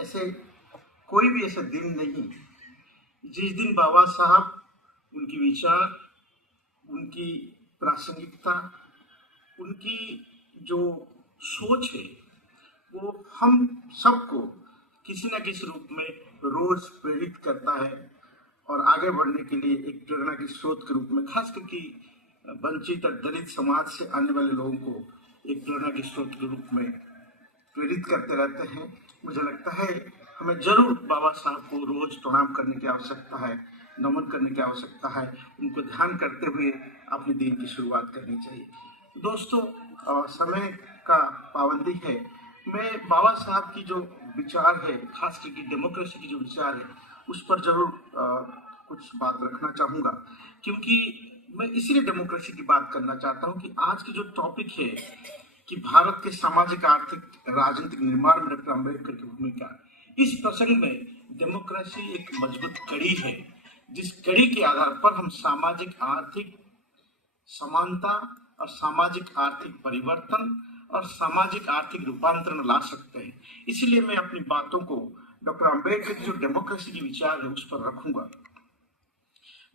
ऐसे कोई भी ऐसा दिन नहीं जिस दिन बाबा साहब, उनकी विचार, उनकी प्रासंगिकता, उनकी जो सोच है वो हम सबको किसी न किसी रूप में रोज प्रेरित करता है और आगे बढ़ने के लिए एक प्रेरणा की स्रोत के रूप में, खास करके वंचित और दलित समाज से आने वाले लोगों को एक प्रेरणा के स्रोत के रूप में प्रेरित करते रहते हैं। मुझे लगता है हमें जरूर बाबा साहब को रोज प्रणाम करने की आवश्यकता है, नमन करने की आवश्यकता है, उनको ध्यान करते हुए अपने दिन की शुरुआत करनी चाहिए। दोस्तों, समय का पाबंदी है, मैं बाबा साहब की जो विचार है, खास करके डेमोक्रेसी की जो विचार है, उस पर जरूर कुछ बात रखना चाहूँगा, क्योंकि मैं इसीलिए डेमोक्रेसी की बात करना चाहता हूँ कि आज की जो टॉपिक है कि भारत के सामाजिक, आर्थिक, राजनीतिक निर्माण में डॉक्टर अम्बेडकर की भूमिका, इस प्रसंग में डेमोक्रेसी एक मजबूत कड़ी है, जिस कड़ी के आधार पर हम सामाजिक आर्थिक समानता और सामाजिक आर्थिक परिवर्तन और सामाजिक आर्थिक रूपांतरण ला सकते हैं। इसलिए मैं अपनी बातों को डॉक्टर अम्बेडकर की जो डेमोक्रेसी की विचार है उस पर रखूंगा।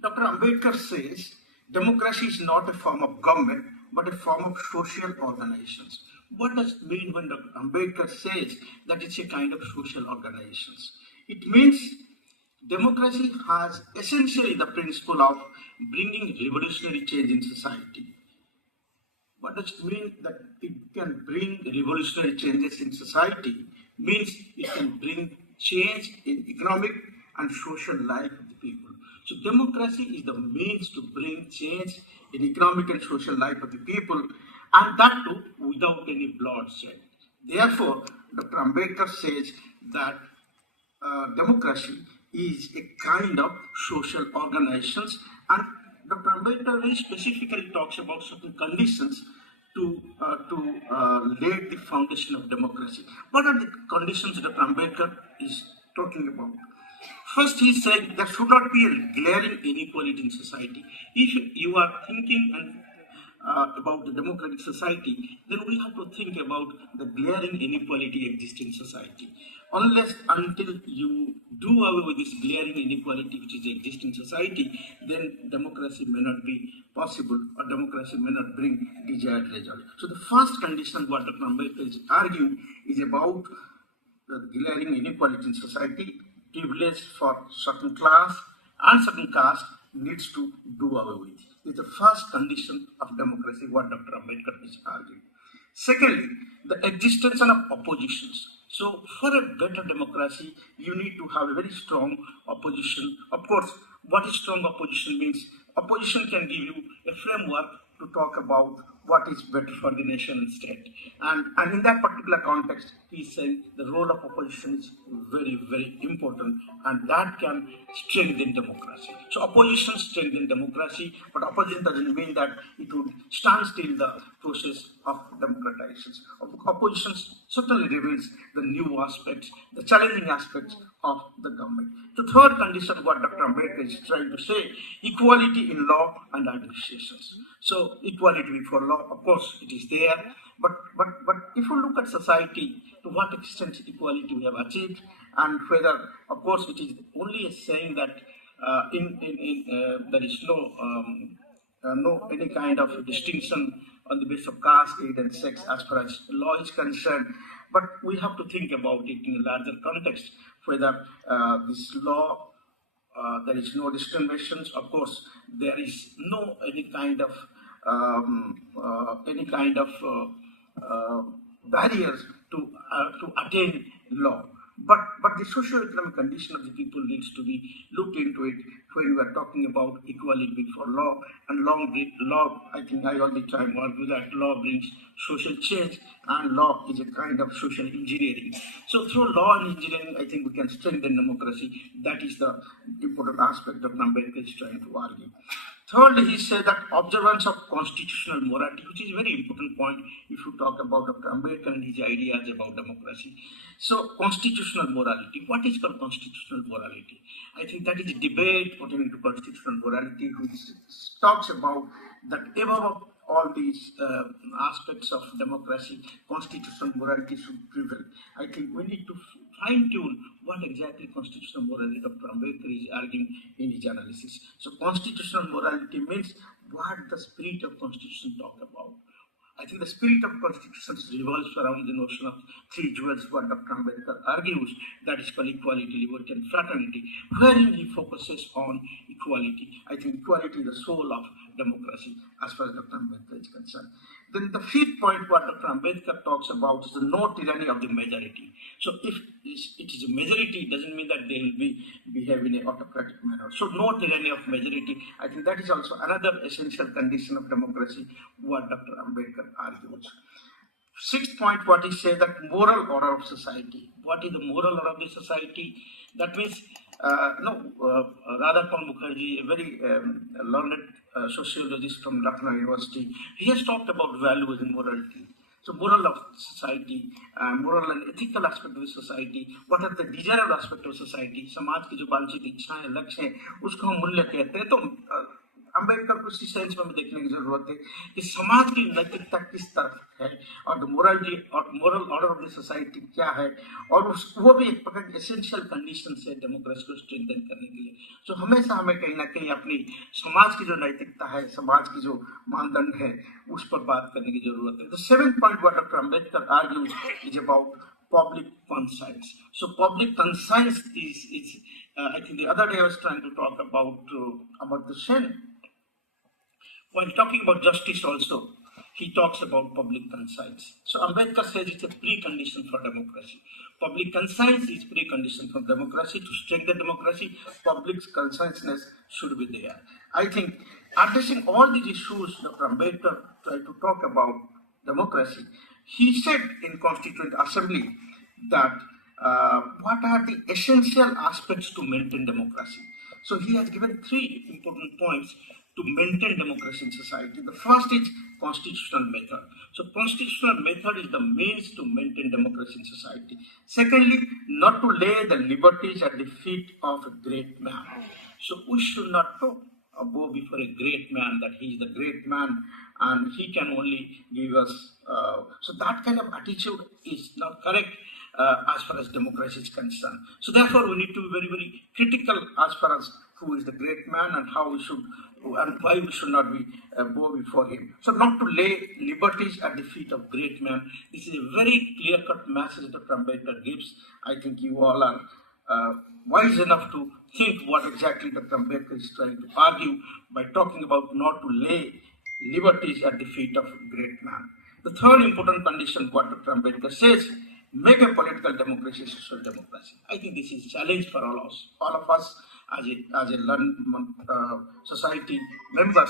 Doctor Ambedkar says democracy is not a form of government but a form of social organizations. What does it mean when Dr. Ambedkar says that it's a kind of social organizations? It means democracy has essentially the principle of bringing revolutionary change in society. What does it mean that it can bring revolutionary changes in society? Means it can bring change in economic and social life of the people. So democracy is the means to bring change in economic and social life of the people, and that too without any bloodshed. Therefore, Dr. Ambedkar says that democracy is a kind of social organizations, and Dr. Ambedkar very specifically talks about certain conditions to lay the foundation of democracy. What are the conditions Dr. Ambedkar is talking about? First, he said there should not be a glaring inequality in society. If you are thinking about the democratic society, then we have to think about the glaring inequality existing in society. Unless until you do away with this glaring inequality which is existing in society, then democracy may not be possible or democracy may not bring desired result. So the first condition what Dr. Ambedkar is arguing is about the glaring inequality in society. Privilege for certain class and certain caste needs to do away with. It's the first condition of democracy, what Dr. Ambedkar is arguing. Secondly, the existence of oppositions. So, for a better democracy, you need to have a very strong opposition. Of course, what is strong opposition means? Opposition can give you a framework to talk about what is better for the nation and state. And in that particular context, he said the role of opposition is very, very important, and that can strengthen democracy. So opposition strengthen democracy, but opposition doesn't mean that it would stand still the process of democratization. Opposition certainly reveals the new aspects, the challenging aspects of the government. The third condition, what Dr. Ambedkar is trying to say, equality in law and administrations. So equality before law, of course, it is there, but if you look at society, to what extent equality we have achieved, and whether, of course, it is only a saying that there is no any kind of distinction on the basis of caste, age, and sex as far as law is concerned. But we have to think about it in a larger context, whether this law, there is no discriminations. Of course, there is no any kind of barriers to attain law. But the socio-economic condition of the people needs to be looked into it when we are talking about equality before law. And law, I think I all the time argue that law brings social change, and law is a kind of social engineering. So through law and engineering, I think we can strengthen democracy. That is the important aspect that Ambedkar is trying to argue. Thirdly, he said that observance of constitutional morality, which is a very important point if you talk about Dr. Ambedkar and his ideas about democracy. So, constitutional morality. What is called constitutional morality? I think that is a debate pertaining to constitutional morality, which talks about that above all these aspects of democracy, constitutional morality should prevail. I think we need to fine-tune what exactly constitutional morality Dr. Ambedkar is arguing in his analysis. So constitutional morality means what the spirit of constitution talk about. I think the spirit of constitution revolves around the notion of three jewels, what Dr. Ambedkar argues, that is called equality, liberty, and fraternity, wherein he focuses on equality. I think equality is the soul of democracy as far as Dr. Ambedkar is concerned. Then the fifth point, what Dr. Ambedkar talks about, is the no tyranny of the majority. So if it is a majority, it doesn't mean that they will behave in an autocratic manner. So no tyranny of majority. I think that is also another essential condition of democracy, what Dr. Ambedkar argues. Sixth point, what he says, that moral order of society. What is the moral order of the society? That means, Radhapal Mukherjee, a very learned sociologist from Lucknow University, he has talked about values and morality. So moral of society, moral and ethical aspect of society, what are the desirable aspect of society, समाज की जो वांछित इच्छाएं लक्ष्य हैं उसको हम मूल्य कहते हैं. तो अम्बेडकर को इसी सेंस में देखने की जरूरत है कि समाज की नैतिकता किस तरफ है और मोरालिटी और moral order of the society क्या है, और वो भी एक प्रकार की एसेंशियल कंडीशन है डेमोक्रेसी को स्ट्रेंथन करने के लिए. सो हमेशा हमें कहीं ना कहीं अपनी समाज की जो नैतिकता है, समाज की जो मानदंड है, उस पर बात करने की जरूरत है. The seventh point what doctor Ambedkar argues is about public conscience. So public conscience is I think the other day I was trying to talk about Amartya Sen. While talking about justice also, he talks about public conscience. So Ambedkar says it's a precondition for democracy. Public conscience is precondition for democracy. To strengthen democracy, public consciousness should be there. I think addressing all these issues, Dr. Ambedkar tried to talk about democracy. He said in Constituent Assembly that what are the essential aspects to maintain democracy. So he has given three important points to maintain democracy in society. The first is constitutional method. So constitutional method is the means to maintain democracy in society. Secondly, not to lay the liberties at the feet of a great man. So we should not bow before a great man, that he is the great man and he can only give us. So that kind of attitude is not correct as far as democracy is concerned. So therefore we need to be very, very critical as far as who is the great man and how we should and why we should not be bow before him. So not to lay liberties at the feet of great man. This is a very clear-cut message that Ambedkar gives. I think you all are wise enough to think what exactly Dr. Ambedkar is trying to argue by talking about not to lay liberties at the feet of great man. The third important condition, what Dr. Ambedkar says, make a political democracy social democracy. I think this is a challenge for all of us as a learned society members,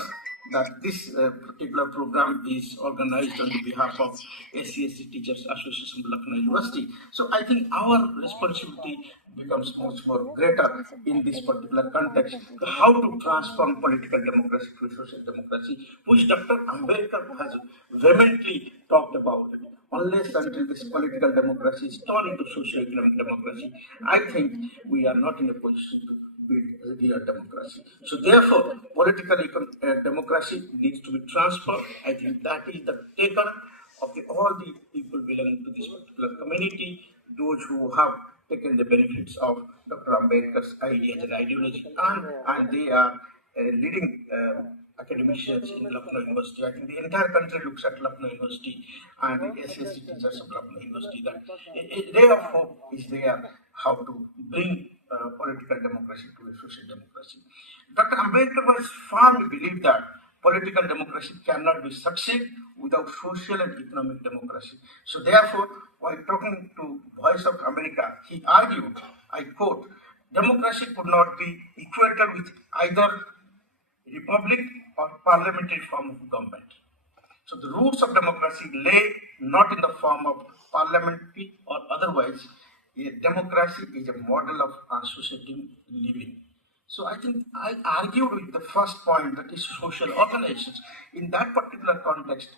that this particular program is organized on behalf of SCSC Teachers Association of Lucknow University. So I think our responsibility becomes much more greater in this particular context, how to transform political democracy to social democracy, which Dr. Ambedkar has vehemently talked about. Unless until this political democracy is turned into socio-economic democracy, I think we are not in a position to build a real democracy. So therefore, political democracy needs to be transferred. I think that is the taker of all the people belonging to this particular community, those who have taken the benefits of Dr. Ambedkar's ideas and ideology, and they are leading academicians in Lucknow University. I think the entire country looks at Lucknow University and the SSC teachers of Lucknow University, that a ray of hope is there how to bring political democracy to a social democracy. Dr. Ambedkar was firmly believed that political democracy cannot be succeed without social and economic democracy. So therefore, while talking to Voice of America, he argued, I quote, democracy could not be equated with either republic or parliamentary form of government. So the roots of democracy lay not in the form of parliamentary or otherwise. A democracy is a model of associative living. So I think I argued with the first point, that is social organizations. In that particular context,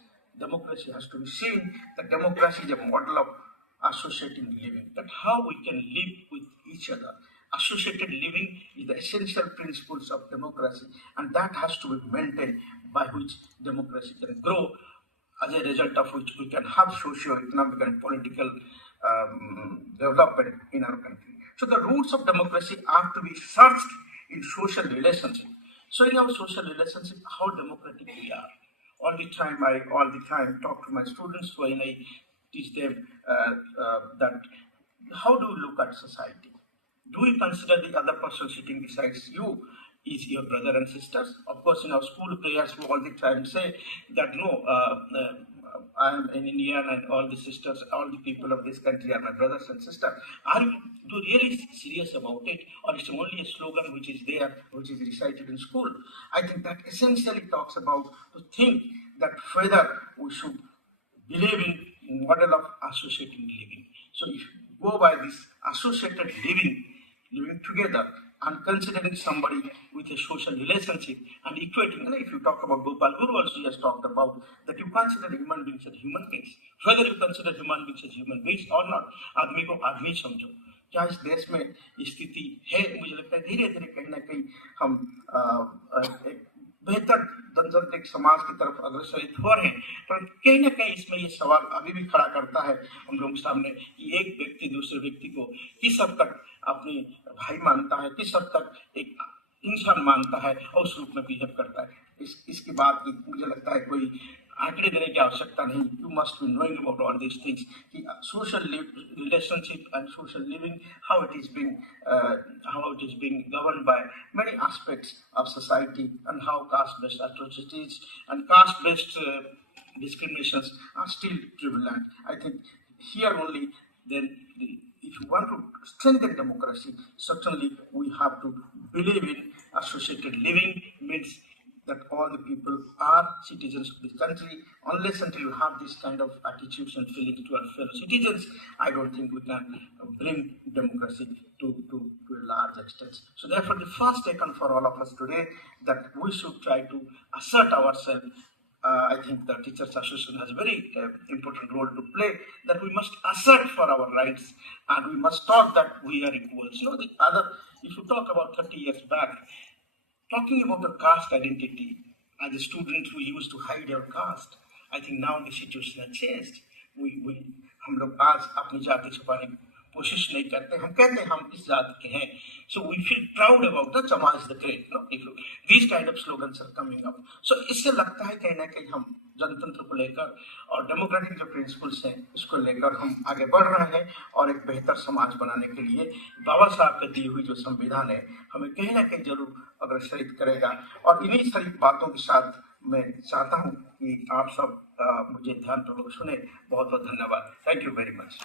democracy has to be seen that democracy is a model of associative living, that how we can live with each other, associated living is the essential principles of democracy, and that has to be maintained, by which democracy can grow, as a result of which we can have socio-economic and political development in our country. So the roots of democracy are to be searched in social relationship. So in our social relationship, how democratic we are. All the time talk to my students when I teach them that how do you look at society? Do you consider the other person sitting beside you is your brother and sisters? Of course, in our school prayers, we all the time say that no, I am an Indian and all the sisters, all the people of this country are my brothers and sisters. Are you really serious about it, or it's only a slogan which is there, which is recited in school? I think that essentially talks about to think that whether we should believe in model of associated living. So if you go by this associated living together and considering somebody with a social relationship and equating, and if you talk about Gopal Guru also has talked about that you consider human beings as human beings, whether you consider human beings as human beings or not, आदमी को आदमी समझो। क्या इस देश में स्थिति है? मुझे लगता है धीरे धीरे कहीं ना कहीं हम एक बेहतर जनतांत्रिक समाज की तरफ अग्रसरित हो रहे हैं, पर कहीं ना कहीं इसमें ये सवाल अभी भी खड़ा करता है हम लोगों के सामने कि एक व्यक्ति दूसरे व्यक्ति को किस हद तक अपनी भाई मानता है, किस हद तक एक इंसान मानता है और उस रूप में बिहेव करता है। इसकी बात मुझे लगता है कोई आंकड़े देने की आवश्यकता नहीं। You must be knowing about all this things कि social relationship and social living how it is being governed by many aspects of society and how caste based atrocities and caste based discriminations are still prevalent. I think here only then if you want to strengthen democracy, certainly we have to believe in associated living, means that all the people are citizens of this country. Unless until you have this kind of attitudes and feelings to our fellow citizens, I don't think we can bring democracy to a large extent. So therefore, the first taken for all of us today that we should try to assert ourselves. I think the Teachers Association has a very important role to play, that we must assert for our rights and we must talk that we are equals. You know, if you talk about 30 years back, talking about the caste identity, as a student who used to hide our caste, I think now the situation has changed. हम लोग आज अपनी जाति छुपाने की कोशिश नहीं करते, हम कहते हैं हम इस जाति के हैं. So we feel proud about the Chama is the great. No? These kind of slogans are coming up. So इससे लगता है कहीं ना कहीं हम जनतंत्र को लेकर और डेमोक्रेटिक जो प्रिंसिपल्स हैं उसको लेकर हम आगे बढ़ रहे हैं और एक बेहतर समाज बनाने के लिए बाबा साहब के दी हुई जो संविधान है हमें कहीं ना कहीं जरूर अग्रसरित करेगा. और इन्हीं सारी बातों के साथ मैं चाहता हूं कि आप सब मुझे ध्यानपूर्वक सुने. बहुत बहुत धन्यवाद. Thank you very much.